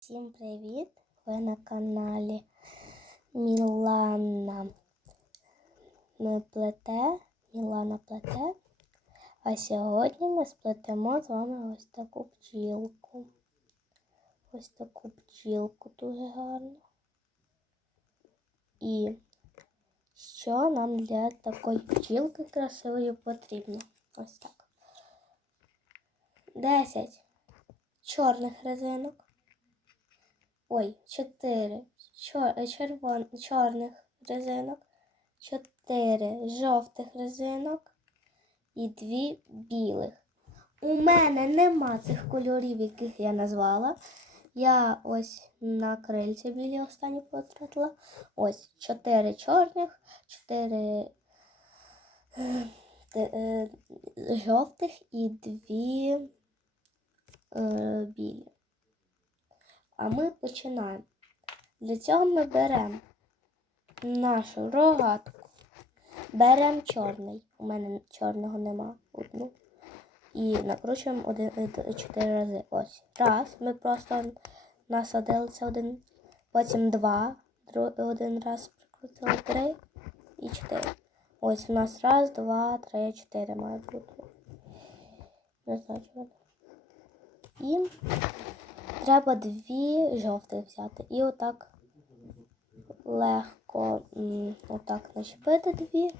Всім привіт! Ви на каналі Мілана плете. Мілана плете. А сьогодні ми сплетемо з вами ось таку бджілку. Ось таку бджілку дуже гарну. І що нам для такої бджілки красивої потрібно? Ось так. 10 чорних резинок. Ой, 4 чор, червон, чорних резинок, 4 жовтих резинок і 2 білих. У мене нема цих кольорів, яких я назвала. Я ось на крильці білі останні потратила. Ось 4 чорних, 4 е, жовтих і 2 е, білі. А ми починаємо. Для цього ми беремо нашу рогатку, беремо чорний. У мене чорного нема одну. І накручуємо один, е, чотири рази. Ось. Раз. Ми просто насадили це один, потім два, один раз прикрутили три і чотири. Ось у нас раз, два, три, чотири має бути. Чого. І треба дві жовтих взяти. І отак легко отак начепити дві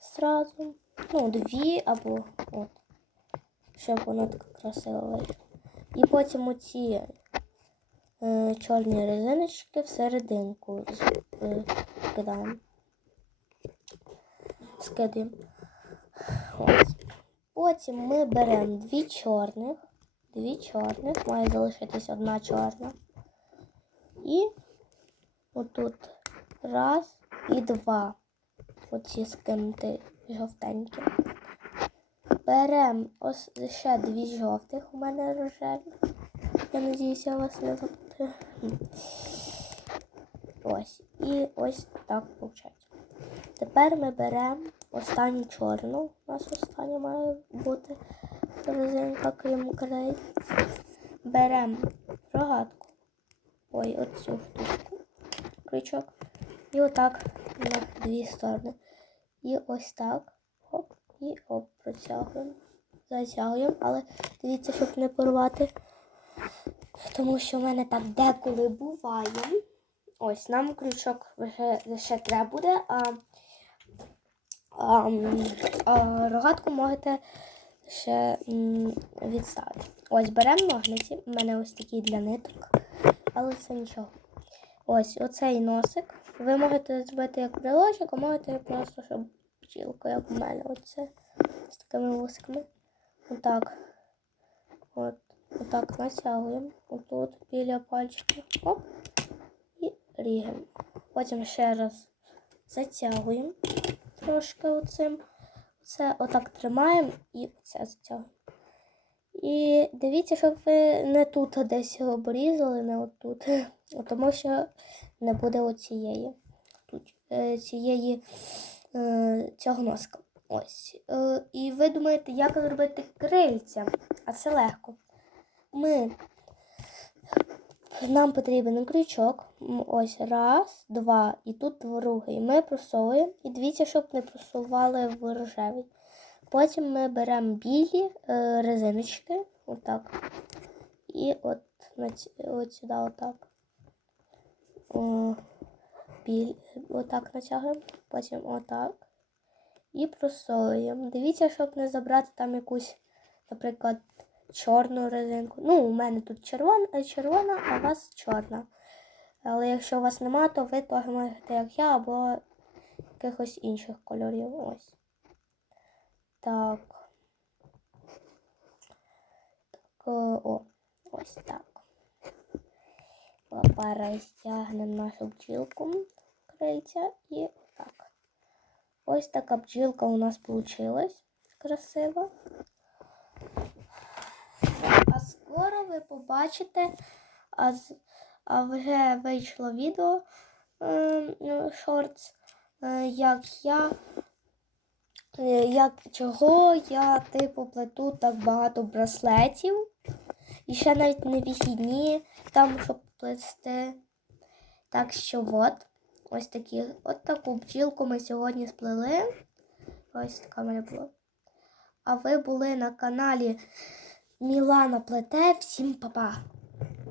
зразу. Ну, дві або от. Щоб воно так красиво вийшло. І потім оці е, чорні резиночки всерединку е, скидаємо. Ось. Потім ми беремо дві чорних дві чорних, має залишитись одна чорна. І отут раз і два. Оці скинути жовтенькі. Беремо ще дві жовтих у мене рожеві. Я надіюся, я вас не запутаю. Ось. І ось так виходить. Тепер ми беремо останню чорну. У нас остання має бути резинка крім крей. Беремо рогатку. Ой, оцю штучку. Крючок. І отак на дві сторони. І ось так. Оп, і оп, протягуємо. Затягуємо, але дивіться, щоб не порвати. Тому що в мене так деколи буває. Ось нам крючок вже ще треба буде, а, а, а рогатку можете ще відставити. Ось беремо ножниці. У мене ось такі для ниток, але це нічого. Ось оцей носик. Ви можете зробити як брелочок, а можете просто щоб бджілку, як у мене. Оце з такими вусиками. Отак. От. Отак натягуємо. Отут біля пальчика. Оп. І рігаємо. Потім ще раз затягуємо трошки оцим. Це отак тримаємо і це затягуємо. І дивіться, щоб ви не тут десь обрізали, не отут. Тому що не буде оцієї тут, е, цієї е, цього носка. Ось. Е, І ви думаєте, як зробити крильця? А це легко. Ми нам потрібен крючок. Ось раз, два. І тут другий. Ми просовуємо. І дивіться, щоб не просували в рожевий. Потім ми беремо білі е, резиночки. Отак. І от, сюди отак. О, біль, отак натягуємо. Потім отак. І просовуємо. Дивіться, щоб не забрати там якусь, наприклад, чорну резинку. Ну, у мене тут червона, червона, а у вас чорна. Але якщо у вас нема, то ви теж можете, як я, або якихось інших кольорів. Ось. Так. Так, о, ось так. Пара стягнемо нашу бджілку крильця і так. Ось така бджілка у нас вийшла. Красива. А скоро ви побачите, а, а вже вийшло відео е, шортс, е, як я, е, як чого я типу плету так багато браслетів. І ще навіть не вихідні, там, щоб плести. Так що от, ось такі, от таку бджілку ми сьогодні сплели. Ось така мене була. А ви були на каналі Мілана Плете. Всім па-па!